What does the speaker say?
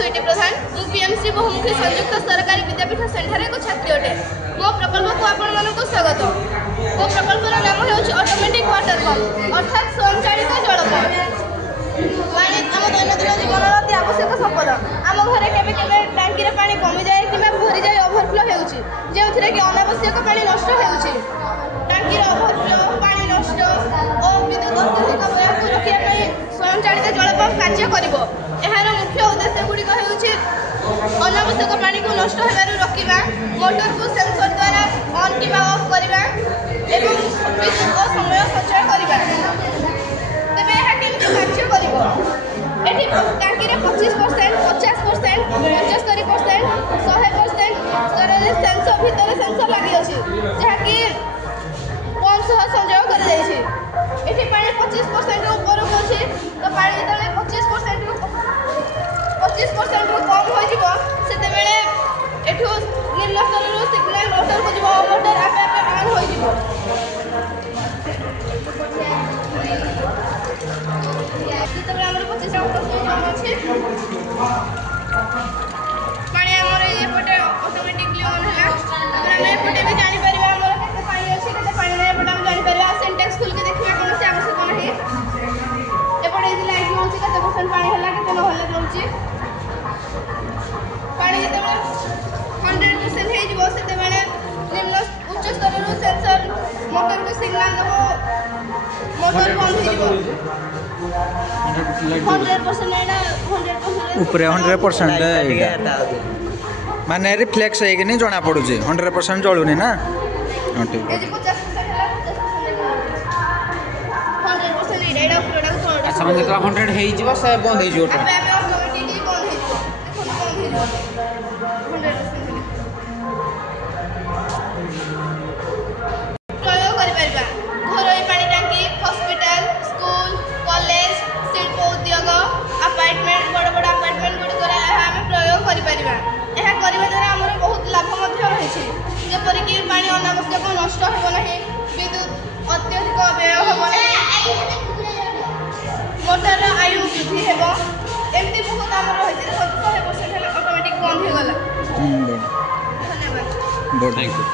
स्वीटी प्रधान मु पीएमसी बहुमुखी संयुक्त सरकारी विद्यापीठ सेंटर एक छात्री अटे। मो प्रकल्प को आपण मानक स्वागत। मो प्रकल्पर नाम है ऑटोमेटिक वाटर पंप अर्थात स्वयंचालित जल पंप। पानी आम दैनंदिन जीवन अति आवश्यक संपद। आम घरे केबे केबे टांकी रे पानी कमी जाए कि भरी जाए ओवरफ्लो हेउची जेउथिरे कि अनावश्यक पानी नष्ट हेउची। टांकी रे ओवरफ्लो पानी नष्ट और विद्युत अत्यधिक व्यय को रखिया पई स्वयंचालित जल पंप कार्य करिवो। एहार मुख्य उद्देश्य गुड़िक हेउची अनावश्यक पानी को नष्ट हेबारु रोकिबा, मोटर को सेंसर द्वारा ऑन किबा ऑफ करिबा एवं विद्युत को समय संचय करिबा। तबे एहा केमति कार्य करिवो एठी टांकी रे 25%, 50%, 75%, 100% स्तରରେ सेंसर भितर सेंसर लागि अछि जहा कि पंप सह संजोग कर जायछि। एठी पानी 25% ऊपर को अछि तो पानी तळे 25% ରୁ कम हो जिवो सेते बेले एठु निम्न स्तर रो सिग्नल मोटर को जिवो मोटर आपे आपे ऑन हो जिवो। सेते बेले हमर 25% अछि पानी हमर ये पटे ऑटोमेटिकली ऑन होला। अगर हम एपटे भी जानि परिबा हमर केते पानी अछि केते पानी नै एपटे हम जानि परिबा। सिंटेक्स खोल के देखिबा कोन से आवश्यक नाही। एपटे इदि लाइट होछि केते परसेंट पानी होला केते न होला होछि। पानी जते 100% हे जिवो सेते बेले निम्न उच्च स्तर रो सेंसर मोटर को सिग्नल दबो मोटर बंद हो जिवो। 100% एडा 100% ऊपर 100% माने रिफ्लेक्स है कि नहीं जना पड़ू 100% जलुनी ना। हां ठीक ए 50% होला 50% 100% एडा ऊपर को तोड़। अच्छा म्हणजे 100 हे जिवो से बंद हे जिवो। आपे आपे ऑटोमेटिकली बंद हो जिवो। देखो बंद हो जिवो 100%। प्रयोग करि परिबा घरोई पानी टांकी, हॉस्पिटल, स्कूल, कॉलेज, शिल्प उद्योग, अपार्टमेंट बड़ बड़ अपार्टमेंट गुडी करे हम प्रयोग करि परिबा। एहा करिबा द्वारा हमर बहुत लाभ मध्य रहिछि जेपरि कि पानी अनावश्यक नष्ट हेबो नाही, विद्युत अत्यधिक व्यय हेबो नाही, मोटर आयु वृद्धि हेबो। एमती बहुत हमर रहिछि 100% ऑटोमेटिक बंद हे गला। गुड धन्यवाद। Good thank you.